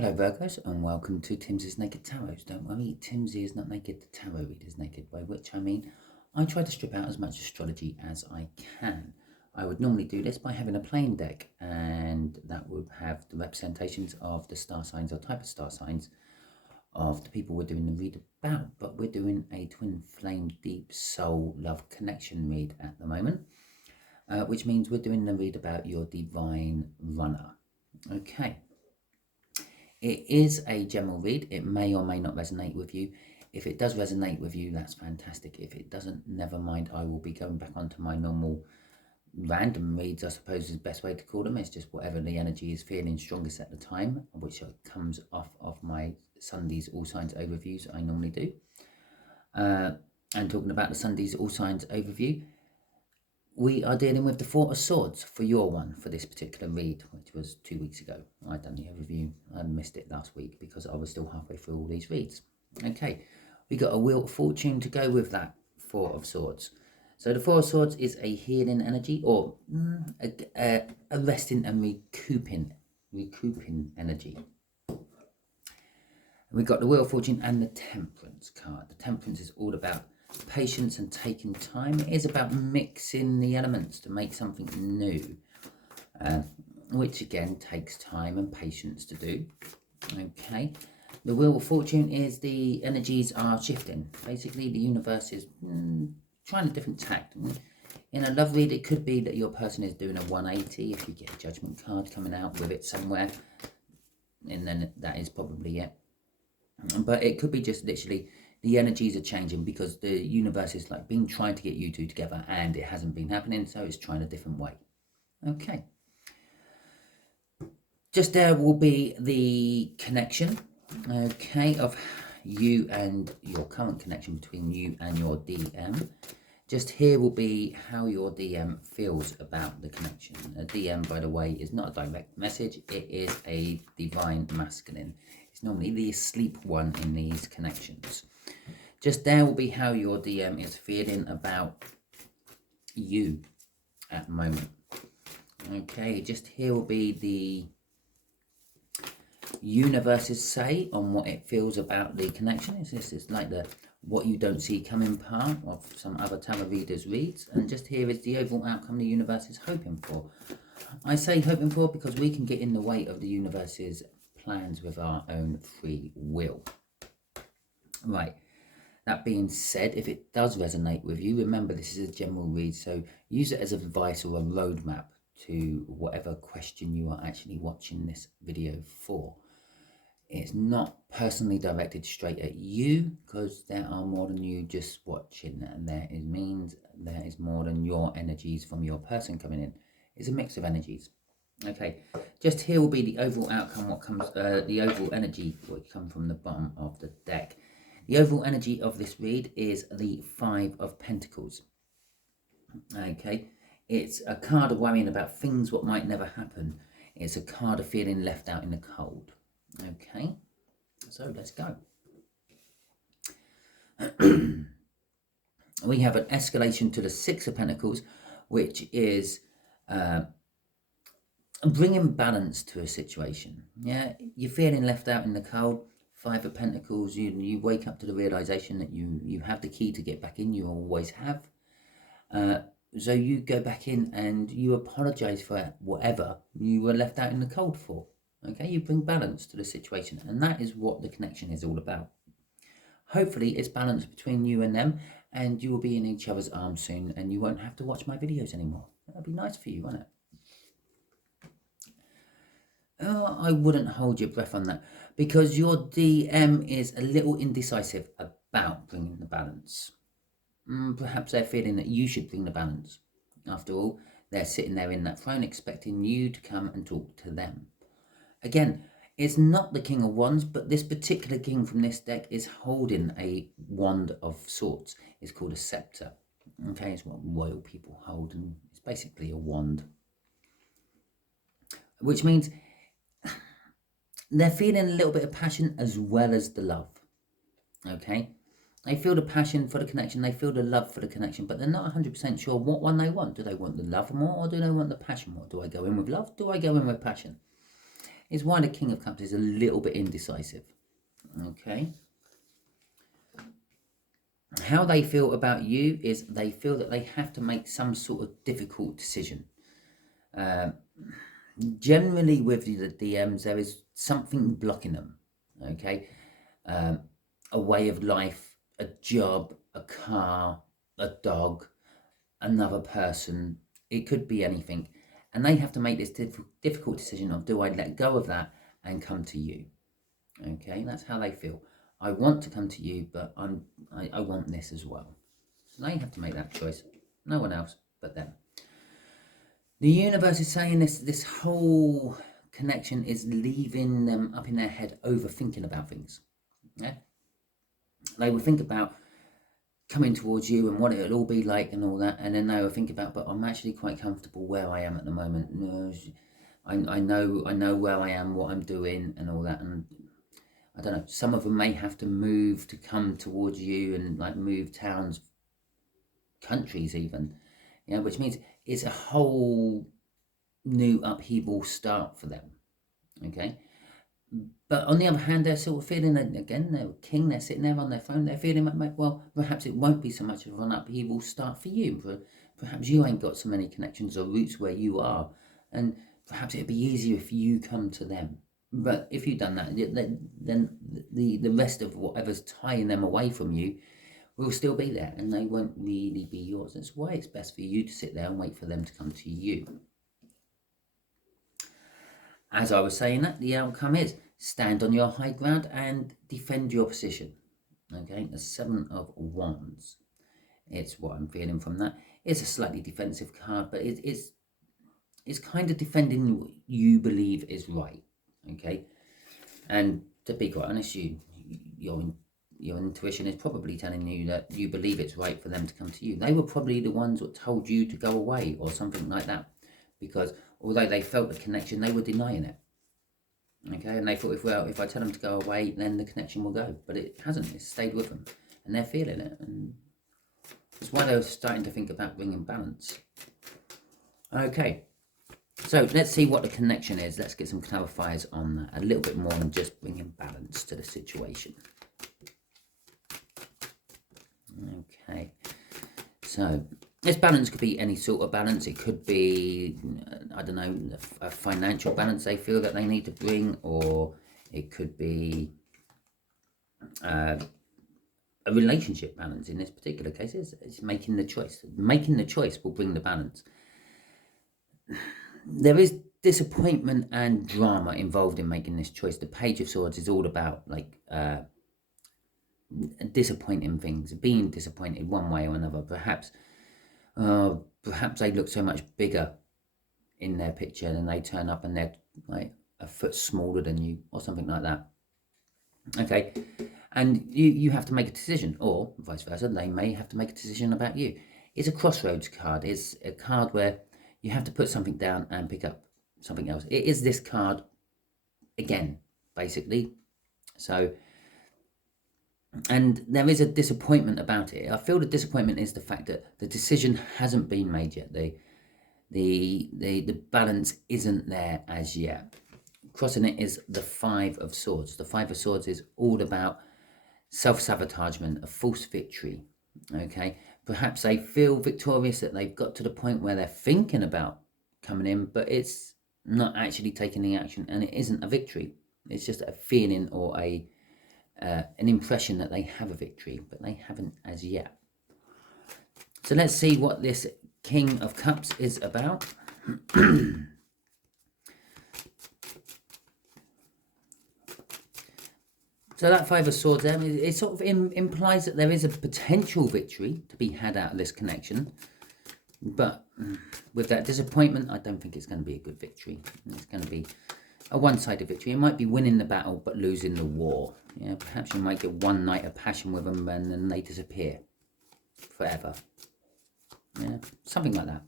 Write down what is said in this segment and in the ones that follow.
Hello Virgos and welcome to Timsy's Naked Tarot. Don't worry, Timsy is not naked, the tarot reader is naked, by which I mean I try to strip out as much astrology as I can. I would normally do this by having a plain deck, and that would have the representations of the star signs or type of star signs of the people we're doing the read about, but we're doing a twin flame deep soul love connection read at the moment, which means we're doing the read about your divine runner. Okay. It is a general read. It may or may not resonate with you. If it does resonate with you, that's fantastic. If it doesn't, never mind. I will be going back onto my normal random reads, I suppose is the best way to call them. It's just whatever the energy is feeling strongest at the time, which comes off of my Sundays All Signs overviews I normally do. And talking about the Sundays All Signs overview, we are dealing with the Four of Swords for your one for this particular read, which was 2 weeks ago. I'd done the overview. I missed it last week because I was still halfway through all these reads. Okay, we got a Wheel of Fortune to go with that Four of Swords. So the Four of Swords is a healing energy, or a resting and recouping energy. We got the Wheel of Fortune and the Temperance card. The Temperance is all about patience and taking time. It is about mixing the elements to make something new, which again takes time and patience to do. Okay, the Wheel of Fortune is the energies are shifting. Basically, the universe is trying a different tact. In a love read, it could be that your person is doing a 180 if you get a Judgment card coming out with it somewhere, and then that is probably it. But it could be just literally the energies are changing because the universe is like been trying to get you two together and it hasn't been happening, so it's trying a different way. Okay. Just there will be the connection, okay, of you and your current connection between you and your DM. Just here will be how your DM feels about the connection. A DM, by the way, is not a direct message. It is a divine masculine. It's normally the asleep one in these connections. Just there will be how your DM is feeling about you at the moment. Okay, just here will be the universe's say on what it feels about the connection. It's like the what you don't see coming part of some other tarot readers' reads. And just here is the overall outcome the universe is hoping for. I say hoping for because we can get in the way of the universe's plans with our own free will. Right. That being said, if it does resonate with you, remember this is a general read, so use it as advice or a roadmap to whatever question you are actually watching this video for. It's not personally directed straight at you because there are more than you just watching, and there is more than your energies from your person coming in. It's a mix of energies. Okay, just here will be the overall outcome, what comes, the overall energy will come from the bottom of the deck. The overall energy of this read is the Five of Pentacles. Okay, it's a card of worrying about things what might never happen. It's a card of feeling left out in the cold. Okay, so let's go. We have an escalation to the Six of Pentacles, which is bringing balance to a situation. Yeah, you're feeling left out in the cold. Five of Pentacles, you wake up to the realization that you have the key to get back in, you always have. So you go back in and you apologize for whatever you were left out in the cold for. Okay, you bring balance to the situation, and that is what the connection is all about. Hopefully it's balance between you and them, and you will be in each other's arms soon, and you won't have to watch my videos anymore. That'd be nice for you, wouldn't it? I wouldn't hold your breath on that, because your DM is a little indecisive about bringing the balance. Perhaps they're feeling that you should bring the balance. After all, they're sitting there in that throne expecting you to come and talk to them. Again, it's not the King of Wands, but this particular king from this deck is holding a wand of sorts. It's called a scepter. Okay, it's what royal people hold, and it's basically a wand. Which means they're feeling a little bit of passion as well as the love. Okay, they feel the passion for the connection, they feel the love for the connection, but they're not 100% sure what one they want. Do they want the love more, or do they want the passion more? Do I go in with love? Do I go in with passion? is why the King of Cups is a little bit indecisive. Okay. How they feel about you is they feel that they have to make some sort of difficult decision. Generally with the DMs, there is something blocking them. Okay. A way of life, a job, a car, a dog, another person. It could be anything. And they have to make this difficult decision of, do I let go of that and come to you? Okay, that's how they feel. I want to come to you, but I want this as well. So they have to make that choice. No one else but them. The universe is saying this whole connection is leaving them up in their head overthinking about things. Yeah? They will think about coming towards you and what it'll all be like and all that, and then they will think about, but I'm actually quite comfortable where I am at the moment. I know where I am, what I'm doing and all that, and I don't know, some of them may have to move to come towards you, and like move towns, countries even, you know, which means it's a whole new upheaval start for them. Okay. But on the other hand, they're sort of feeling, again, they're king, they're sitting there on their phone, they're feeling like, well, perhaps it won't be so much of an upheaval start for you. Perhaps you ain't got so many connections or roots where you are, and perhaps it'd be easier if you come to them. But if you've done that, then the rest of whatever's tying them away from you will still be there, and they won't really be yours. That's why it's best for you to sit there and wait for them to come to you. As I was saying that, the outcome is stand on your high ground and defend your position. Okay, the 7 of Wands. It's what I'm feeling from that. It's a slightly defensive card, but it's kind of defending what you believe is right. Okay, and to be quite honest, your intuition is probably telling you that you believe it's right for them to come to you. They were probably the ones that told you to go away or something like that, because although they felt the connection, they were denying it. Okay, and they thought, if I tell them to go away, then the connection will go. But it hasn't. It's stayed with them, and they're feeling it. And that's why they're starting to think about bringing balance. Okay, so let's see what the connection is. Let's get some clarifiers on that a little bit more than just bringing balance to the situation. Okay, so this balance could be any sort of balance. It could be, I don't know, a financial balance they feel that they need to bring, or it could be a relationship balance. In this particular case, it's making the choice. Making the choice will bring the balance. There is disappointment and drama involved in making this choice. The Page of Swords is all about like disappointing things, being disappointed one way or another. Perhaps they look so much bigger in their picture, and they turn up and they're like a foot smaller than you, or something like that. Okay, and you have to make a decision, or vice versa, they may have to make a decision about you. It's a crossroads card. It's a card where you have to put something down and pick up something else. It is this card again, basically. So, and there is a disappointment about it. I feel the disappointment is the fact that the decision hasn't been made yet. The balance isn't there as yet. Crossing it is the 5 of Swords. The 5 of Swords is all about self-sabotagement, a false victory. Okay, perhaps they feel victorious, that they've got to the point where they're thinking about coming in, but it's not actually taking the action, and it isn't a victory. It's just a feeling or an impression that they have a victory, but they haven't as yet. So let's see what this King of Cups is about. So that 5 of Swords there, it sort of implies that there is a potential victory to be had out of this connection. But with that disappointment, I don't think it's going to be a good victory. It's going to be a one-sided victory. It might be winning the battle but losing the war. Yeah, perhaps you might get one night of passion with them and then they disappear forever. Yeah, something like that.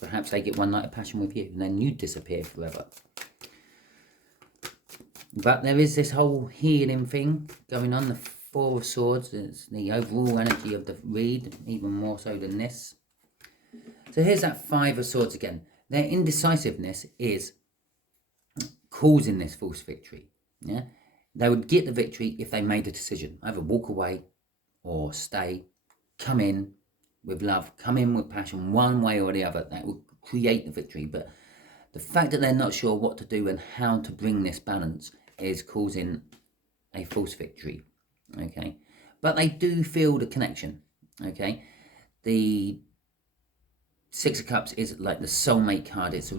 Perhaps they get one night of passion with you and then you disappear forever. But there is this whole healing thing going on. The 4 of Swords is the overall energy of the read, even more so than this. So here's that 5 of Swords again. Their indecisiveness is causing this false victory. Yeah, they would get the victory if they made a decision, either walk away or stay, come in with love, come in with passion, one way or the other. That would create the victory. But the fact that they're not sure what to do and how to bring this balance is causing a false victory. Okay, but they do feel the connection. Okay, the Six of Cups is like the soulmate card. It's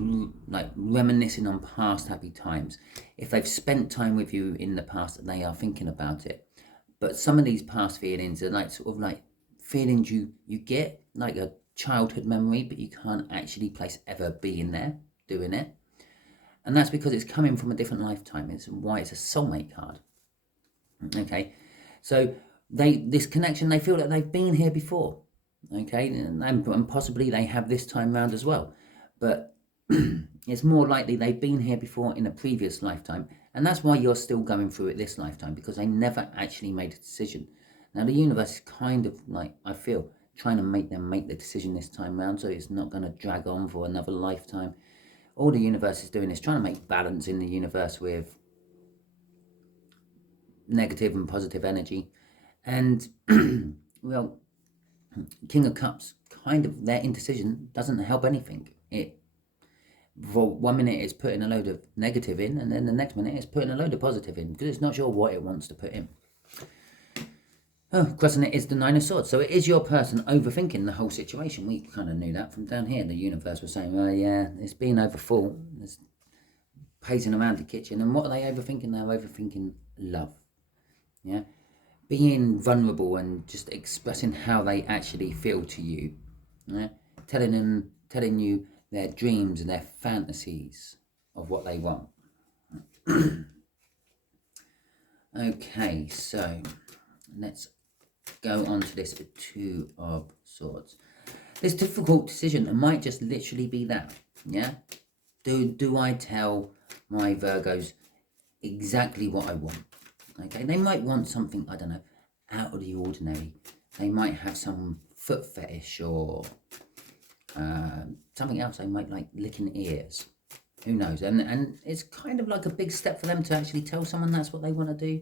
like reminiscing on past happy times. If they've spent time with you in the past, they are thinking about it. But some of these past feelings are like sort of like feelings you get, like a childhood memory, but you can't actually place ever being there, doing it. And that's because it's coming from a different lifetime. It's why it's a soulmate card. Okay, so this connection, they feel that they've been here before. Okay, and possibly they have this time round as well, but it's more likely they've been here before in a previous lifetime, and that's why you're still going through it this lifetime, because they never actually made a decision. Now the universe is kind of like, I feel, trying to make them make the decision this time round, so it's not going to drag on for another lifetime. All the universe is doing is trying to make balance in the universe with negative and positive energy. And well, King of Cups, kind of their indecision doesn't help anything. It, for 1 minute it's putting a load of negative in, and then the next minute it's putting a load of positive in, because it's not sure what it wants to put in. Oh, crossing it is the Nine of Swords. So it is your person overthinking the whole situation. We kind of knew that from down here. The universe was saying, well, yeah, it's being overfull. It's pacing around the kitchen. And what are they overthinking? They're overthinking love. Yeah, being vulnerable and just expressing how they actually feel to you. Yeah? Telling you their dreams and their fantasies of what they want. Okay, so let's go on to this Two of Swords. This difficult decision, it might just literally be that. Yeah, do I tell my Virgos exactly what I want? Okay, they might want something, I don't know, out of the ordinary. They might have some foot fetish or something else. They might like licking ears. Who knows? And it's kind of like a big step for them to actually tell someone that's what they want to do.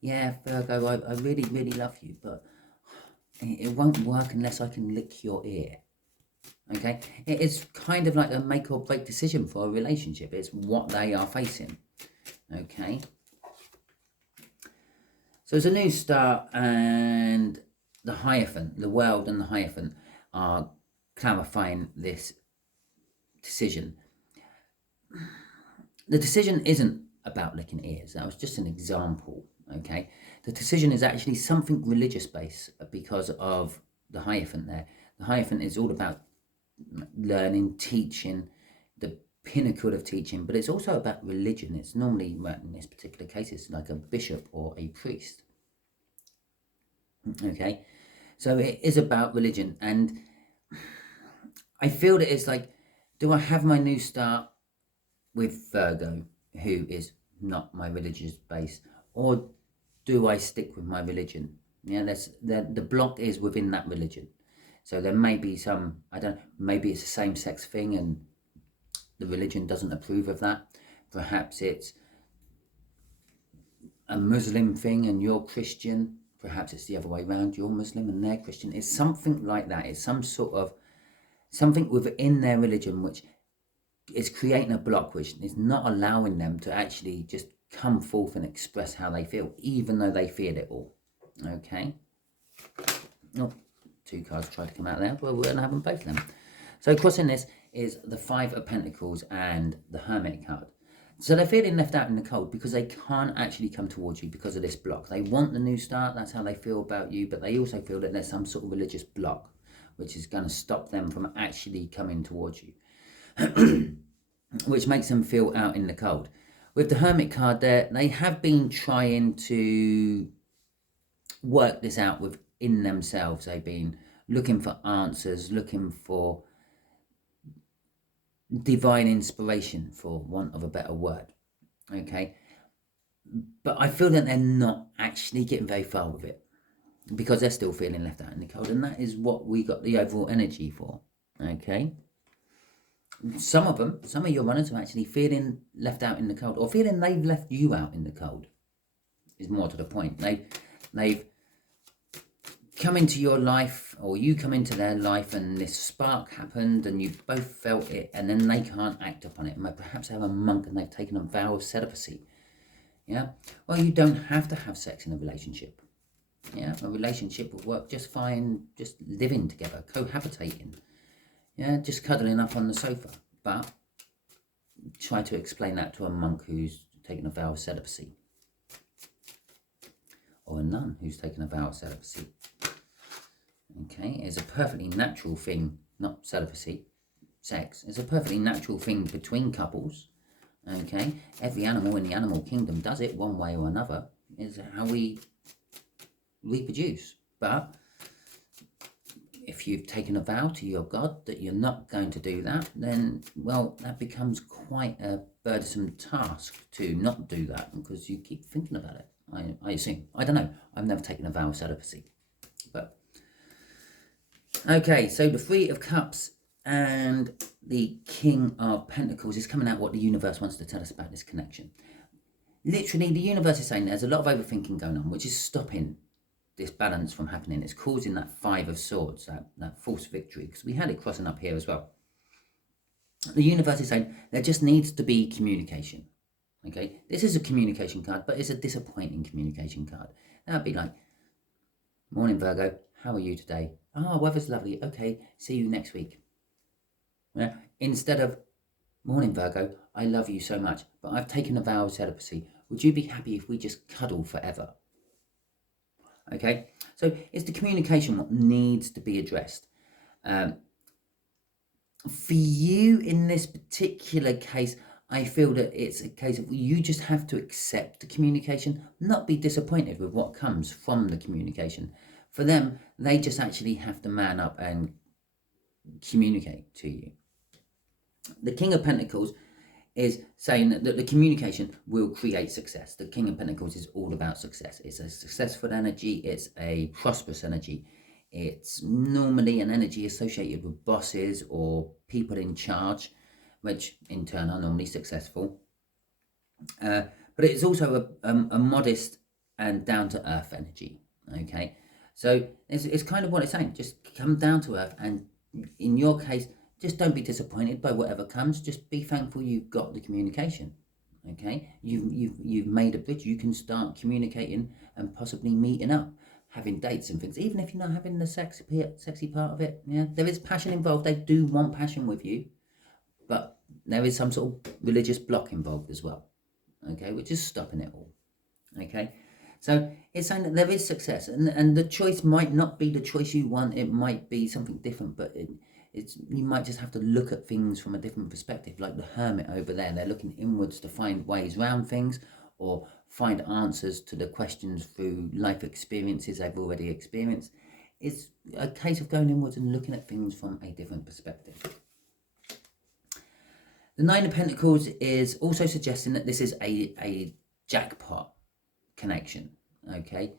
Yeah, Virgo, I really, really love you, but it won't work unless I can lick your ear. Okay? It is kind of like a make or break decision for a relationship. It's what they are facing. Okay? So it's a new start, and the Hierophant, the world and the Hierophant are clarifying this decision. The decision isn't about licking ears. That was just an example, okay? The decision is actually something religious-based because of the Hierophant there. The Hierophant is all about learning, teaching, the pinnacle of teaching, but it's also about religion. It's normally, well, in this particular case, it's like a bishop or a priest. Okay, so it is about religion, and I feel that it's like, do I have my new start with Virgo, who is not my religious base, or do I stick with my religion? Yeah, that's the block is within that religion. So there may be some, I don't know, maybe it's a same-sex thing and the religion doesn't approve of that. Perhaps it's a Muslim thing and you're Christian. Perhaps it's the other way around, you're Muslim and they're Christian. It's something like that. It's some sort of something within their religion which is creating a block, which is not allowing them to actually just come forth and express how they feel, even though they feel it all. Okay. Oh, two cards tried to come out there, but we're going to have them both of them. So crossing this is the Five of Pentacles and the Hermit card. So they're feeling left out in the cold because they can't actually come towards you because of this block. They want the new start, that's how they feel about you, but they also feel that there's some sort of religious block which is going to stop them from actually coming towards you, which makes them feel out in the cold. With the Hermit card there, they have been trying to work this out within themselves. They've been looking for answers, looking for divine inspiration, for want of a better word. Okay, but I feel that they're not actually getting very far with it because they're still feeling left out in the cold, and that is what we got the overall energy for. Okay, Some of your runners are actually feeling left out in the cold, or feeling they've left you out in the cold, is more to the point. They've come into your life, or you come into their life, and this spark happened and you both felt it, and then they can't act upon it. Perhaps they have a monk and they've taken a vow of celibacy. Yeah, well, you don't have to have sex in a relationship. Yeah, a relationship will work just fine, just living together, cohabitating. Yeah, just cuddling up on the sofa. But try to explain that to a monk who's taken a vow of celibacy, or a nun who's taken a vow of celibacy. Okay, it's a perfectly natural thing, not celibacy, sex. It's a perfectly natural thing between couples. Okay, every animal in the animal kingdom does it one way or another. It's how we reproduce. But if you've taken a vow to your God that you're not going to do that, then, well, that becomes quite a burdensome task to not do that, because you keep thinking about it, I assume. I don't know. I've never taken a vow of celibacy. But okay, so the Three of Cups and the King of Pentacles is coming out what the universe wants to tell us about this connection. Literally, the universe is saying there's a lot of overthinking going on, which is stopping this balance from happening. It's causing that Five of Swords, that false victory, because we had it crossing up here as well. The universe is saying there just needs to be communication. Okay, this is a communication card, but it's a disappointing communication card. That would be like, morning Virgo, how are you today? Oh, weather's lovely. Okay, see you next week. Yeah? Instead of, morning Virgo, I love you so much, but I've taken a vow of celibacy. Would you be happy if we just cuddle forever? Okay, so it's the communication what needs to be addressed. For you in this particular case, I feel that it's a case of you just have to accept the communication, not be disappointed with what comes from the communication. For them, they just actually have to man up and communicate to you. The King of Pentacles is saying that the communication will create success. The King of Pentacles is all about success. It's a successful energy. It's a prosperous energy. It's normally an energy associated with bosses or people in charge, which in turn are normally successful. But it's also a modest and down-to-earth energy. Okay, so it's kind of what it's saying. Just come down to earth, and in your case, just don't be disappointed by whatever comes. Just be thankful you've got the communication. Okay, you've made a bridge. You can start communicating and possibly meeting up, having dates and things. Even if you're not having the sexy part of it, yeah, there is passion involved. They do want passion with you, but there is some sort of religious block involved as well. Okay, which is stopping it all. Okay, so it's saying that there is success, and the choice might not be the choice you want. It might be something different, but you might just have to look at things from a different perspective. Like the Hermit over there, they're looking inwards to find ways around things, or find answers to the questions through life experiences they've already experienced. It's a case of going inwards and looking at things from a different perspective. The Nine of Pentacles is also suggesting that this is a jackpot connection. Okay,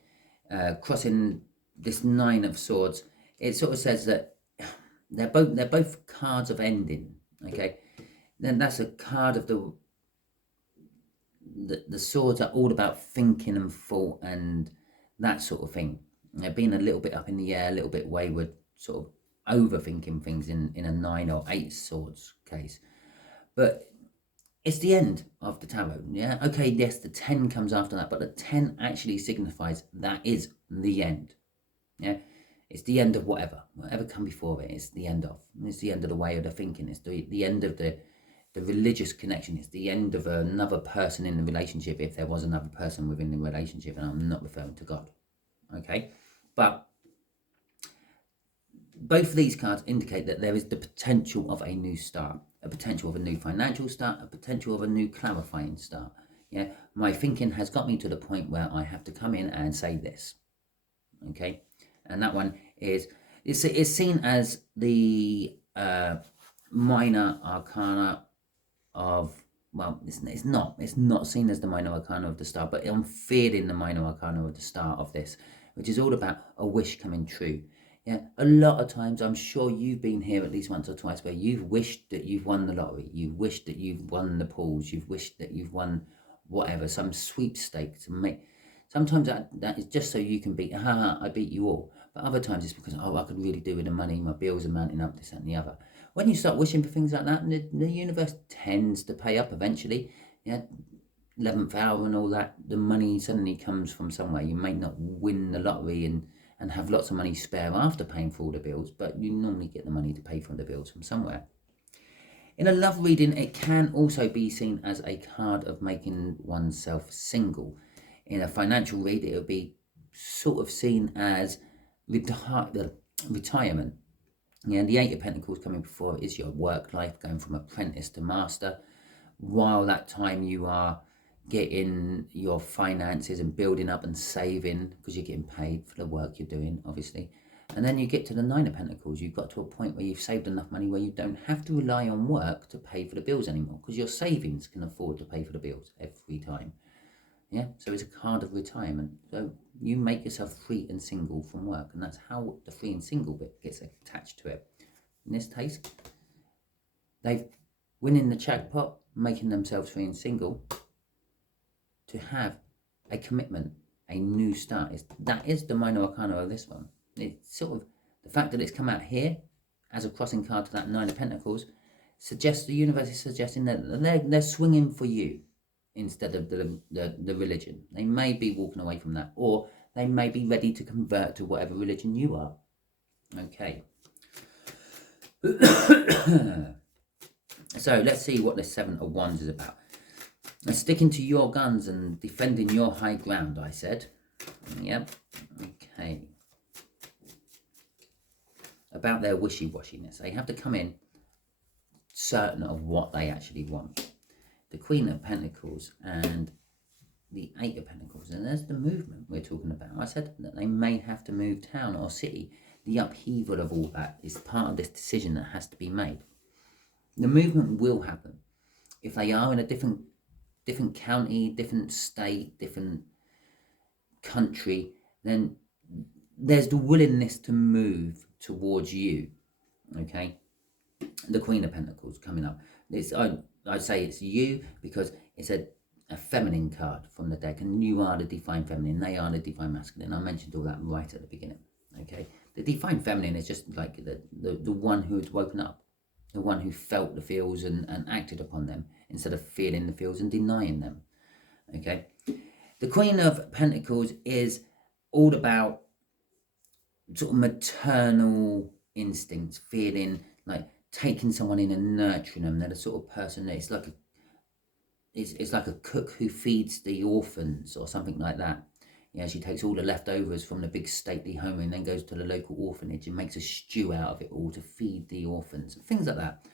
crossing this Nine of Swords, it sort of says that they're both cards of ending. Okay, then that's a card of the swords are all about thinking and thought and that sort of thing. They're being a little bit up in the air, a little bit wayward, sort of overthinking things in a 9 or 8 swords case. But it's the end of the tarot. Yeah, okay, yes, the 10 comes after that, but the 10 actually signifies that is the end. Yeah, it's the end of whatever come before it. It's the end of. It's the end of the way of the thinking. It's the end of the religious connection. It's the end of another person in the relationship, if there was another person within the relationship, and I'm not referring to God. Okay, but both of these cards indicate that there is the potential of a new start, a potential of a new financial start, a potential of a new clarifying start. Yeah, my thinking has got me to the point where I have to come in and say this. Okay, and that one is it's seen as the minor arcana of, well, it's not seen as the minor arcana of the star, but I'm feeling the minor arcana of the start of this, which is all about a wish coming true. Yeah, a lot of times I'm sure you've been here at least once or twice where you've wished that you've won the lottery, you've wished that you've won the pools, you've wished that you've won whatever, some sweepstakes. Sometimes that is just so you can beat, I beat you all. But other times it's because, I could really do with the money, my bills are mounting up, this, that, and the other. When you start wishing for things like that, the universe tends to pay up eventually. Yeah, 11th hour and all that, the money suddenly comes from somewhere. You may not win the lottery and have lots of money spare after paying for all the bills, but you normally get the money to pay for the bills from somewhere. In a love reading, it can also be seen as a card of making oneself single. In a financial read, it would be sort of seen as retirement. Yeah, the Eight of Pentacles coming before it is your work life, going from apprentice to master. While that time you are getting your finances and building up and saving, because you're getting paid for the work you're doing, obviously. And then you get to the Nine of Pentacles. You've got to a point where you've saved enough money where you don't have to rely on work to pay for the bills anymore, because your savings can afford to pay for the bills every time. Yeah, so it's a card of retirement. So you make yourself free and single from work, and that's how the free and single bit gets attached to it. In this case, they've winning the jackpot, making themselves free and single, to have a commitment, a new start. That is the minor arcana of this one. It's sort of the fact that it's come out here as a crossing card to that Nine of Pentacles suggests the universe is suggesting that they're swinging for you instead of the religion. They may be walking away from that, or they may be ready to convert to whatever religion you are. Okay. So let's see what the Seven of Wands is about. Now, sticking to your guns and defending your high ground, I said. Yep. Okay. About their wishy-washiness. They have to come in certain of what they actually want. The Queen of Pentacles and the Eight of Pentacles. And there's the movement we're talking about. I said that they may have to move town or city. The upheaval of all that is part of this decision that has to be made. The movement will happen. If they are in a different county, different state, different country, then there's the willingness to move towards you. Okay, the Queen of Pentacles coming up. I'd say it's you because it's a feminine card from the deck, and you are the divine feminine, they are the divine masculine. I mentioned all that right at the beginning. Okay, the divine feminine is just like the one who has woken up, the one who felt the feels and acted upon them instead of feeling the feels and denying them. Okay, the Queen of Pentacles is all about sort of maternal instincts, feeling like taking someone in and nurturing them. They're the sort of person that it's like a cook who feeds the orphans or something like that. Yeah, she takes all the leftovers from the big stately home and then goes to the local orphanage and makes a stew out of it all to feed the orphans, things like that.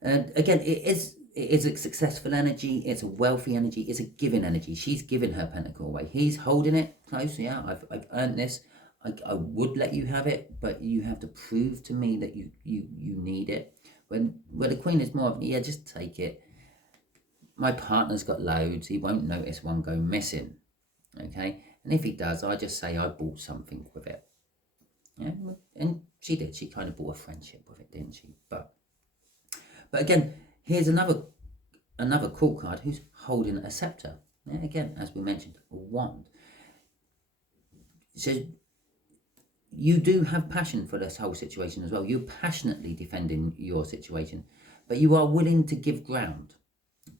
And again, it is a successful energy, it's a wealthy energy, it's a giving energy. She's giving her pentacle away. He's holding it close. Yeah, I've earned this. I would let you have it, but you have to prove to me that you need it. Where the Queen is more of, yeah, just take it. My partner's got loads. He won't notice one go missing. Okay, and if he does, I just say I bought something with it. Yeah, and she did. She kind of bought a friendship with it, didn't she? But again, here's another cool card who's holding a scepter. Yeah, again, as we mentioned, a wand. So you do have passion for this whole situation as well. You're passionately defending your situation, but you are willing to give ground,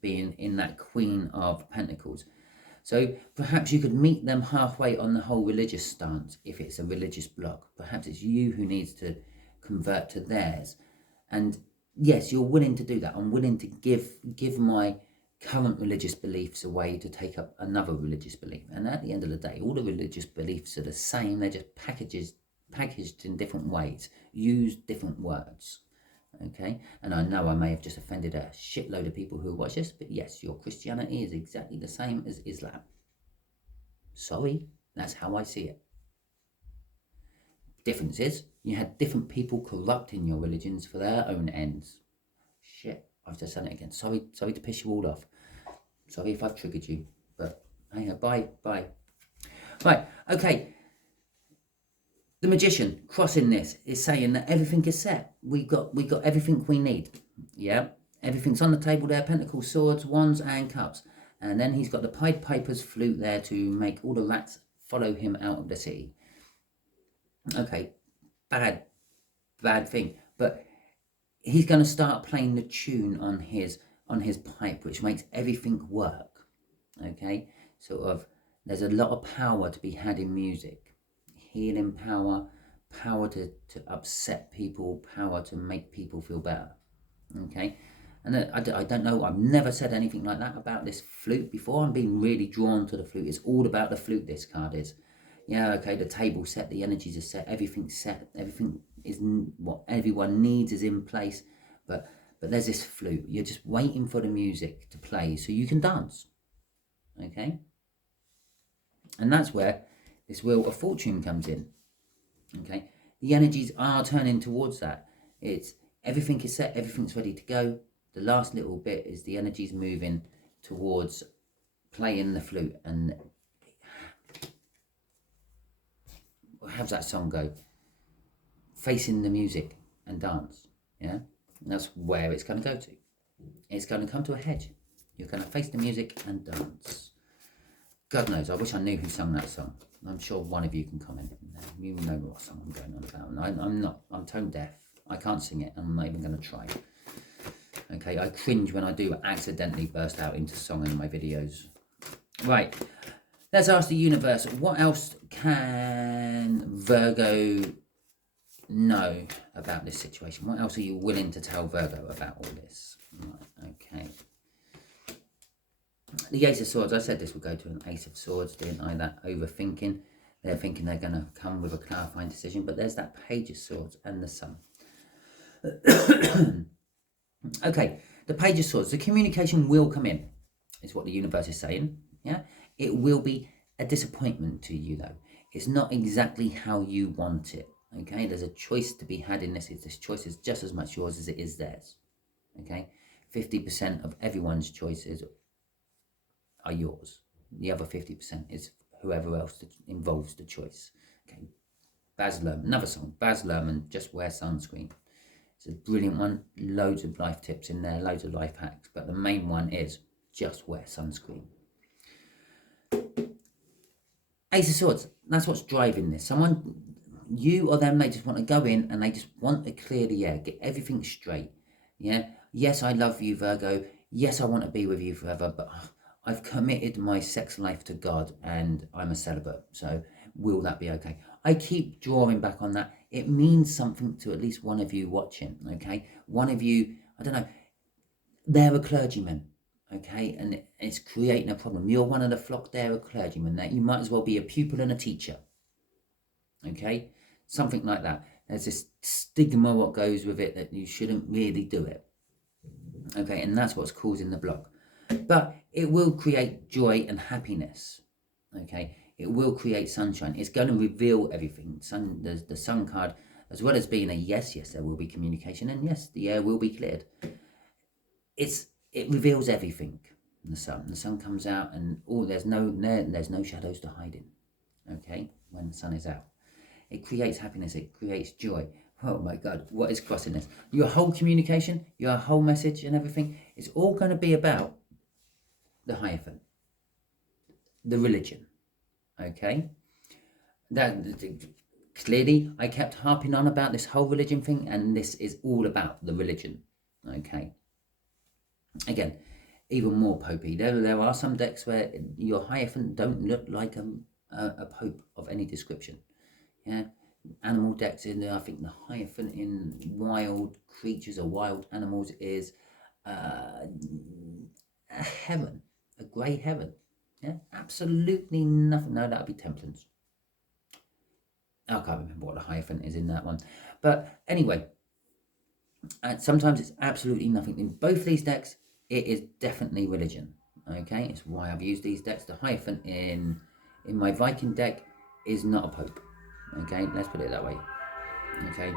being in that Queen of Pentacles. So perhaps you could meet them halfway on the whole religious stance if it's a religious block. Perhaps it's you who needs to convert to theirs. And yes, you're willing to do that. I'm willing to give my current religious beliefs away to take up another religious belief. And at the end of the day, all the religious beliefs are the same. They're just packaged in different ways, use different words. Okay, and I know I may have just offended a shitload of people who watch this, but yes, your Christianity is exactly the same as Islam. Sorry, that's how I see it. Difference is, you had different people corrupting your religions for their own ends. Shit, I've just done it again. Sorry to piss you all off. Sorry if I've triggered you, but hey, bye. Right, okay. The Magician crossing this is saying that everything is set. We got everything we need. Yeah, everything's on the table there. Pentacles, swords, wands, and cups. And then he's got the Pied Piper's flute there to make all the rats follow him out of the city. Okay, bad thing. But he's going to start playing the tune on his pipe, which makes everything work. Okay, sort of. There's a lot of power to be had in music. Healing power, power to upset people, power to make people feel better. Okay, and I don't know, I've never said anything like that about this flute before. I'm being really drawn to the flute. It's all about the flute, this card is. Yeah, okay, the table's set, the energies are set, everything's set, everything is what everyone needs is in place, but there's this flute. You're just waiting for the music to play so you can dance. Okay, and that's where this Wheel of Fortune comes in. Okay, the energies are turning towards that. It's everything is set, everything's ready to go. The last little bit is the energies moving towards playing the flute. And how's that song go? Facing the music and dance. Yeah, and that's where it's going to go to. It's going to come to a hedge. You're going to face the music and dance. God knows, I wish I knew who sung that song. I'm sure one of you can comment. You know what song I'm going on about. I'm tone deaf. I can't sing it. I'm not even going to try. Okay, I cringe when I do accidentally burst out into song in my videos. Right, let's ask the universe, what else can Virgo know about this situation? What else are you willing to tell Virgo about all this? Right, okay. The Ace of Swords, I said this would go to an Ace of Swords, didn't I? That overthinking. They're thinking they're going to come with a clarifying decision, but there's that Page of Swords and the Sun. Okay, the Page of Swords, the communication will come in, is what the universe is saying. Yeah, it will be a disappointment to you, though. It's not exactly how you want it. Okay, there's a choice to be had in this. This choice is just as much yours as it is theirs. Okay, 50% of everyone's choices are yours. The other 50% is whoever else involves the choice. Okay, Baz Luhrmann, another song, Baz Luhrmann, Just Wear Sunscreen. It's a brilliant one, loads of life tips in there, loads of life hacks, but the main one is just wear sunscreen. Ace of Swords, that's what's driving this. Someone, you or them, they just want to go in and they just want to clear the air, get everything straight. Yeah, yes, I love you, Virgo. Yes, I want to be with you forever, but I've committed my sex life to God and I'm a celibate, so will that be okay? I keep drawing back on that. It means something to at least one of you watching, okay? One of you, I don't know, they're a clergyman, okay? And it's creating a problem. You're one of the flock, they're a clergyman. That you might as well be a pupil and a teacher, okay? Something like that. There's this stigma what goes with it that you shouldn't really do it, okay? And that's what's causing the block. But it will create joy and happiness, okay? It will create sunshine. It's going to reveal everything. The Sun card, as well as being a yes, there will be communication, and yes, the air will be cleared. It reveals everything. The Sun comes out, and there's no shadows to hide in. Okay, when the sun is out, it creates happiness. It creates joy. Oh my God, what is crossing this? Your whole communication, your whole message, and everything is all going to be about the Hierophant, the religion. Okay, that clearly I kept harping on about this whole religion thing, and this is all about the religion. Okay, again, even more popey. There are some decks where your Hierophant don't look like a pope of any description. Yeah, animal decks in there. I think the Hierophant in wild creatures or wild animals is a heaven, a grey heaven. Yeah, absolutely nothing. No, that would be Templars. I can't remember what the Hierophant is in that one. But anyway, sometimes it's absolutely nothing. In both these decks, it is definitely religion. Okay, it's why I've used these decks. The Hierophant in my Viking deck is not a pope. Okay, let's put it that way. Okay,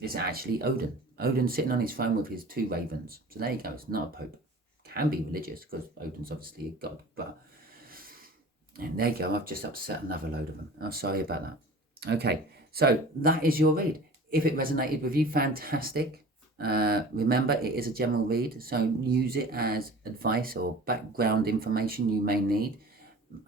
it's actually Odin. Odin sitting on his throne with his two ravens. So there you go. It's not a pope. Can be religious because Odin's obviously a god, but And there you go, I've just upset another load of them. I'm sorry about that. Okay, so that is your read. If it resonated with you, fantastic. Remember, it is a general read, so use it as advice or background information you may need,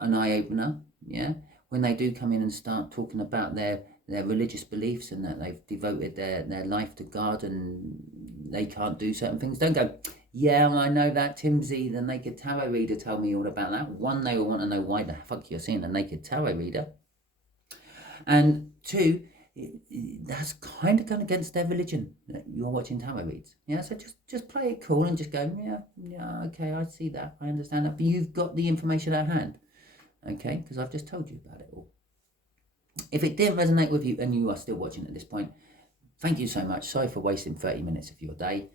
an eye-opener, yeah? When they do come in and start talking about their religious beliefs and that they've devoted their life to God and they can't do certain things, don't go, yeah, I know that, Timsy, the Naked Tarot reader, told me all about that. One, they will want to know why the fuck you're seeing a Naked Tarot reader. And two, that's kind of gone against their religion that you're watching tarot reads. Yeah, so just play it cool and just go, yeah, okay, I see that, I understand that. But you've got the information at hand, okay? Because I've just told you about it all. If it didn't resonate with you and you are still watching at this point, thank you so much. Sorry for wasting 30 minutes of your day.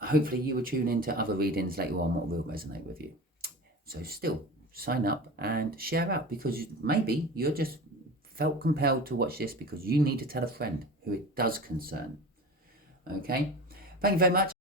Hopefully you will tune into other readings later on what will resonate with you. So still, sign up and share out, because maybe you're just felt compelled to watch this because you need to tell a friend who it does concern. Okay? Thank you very much.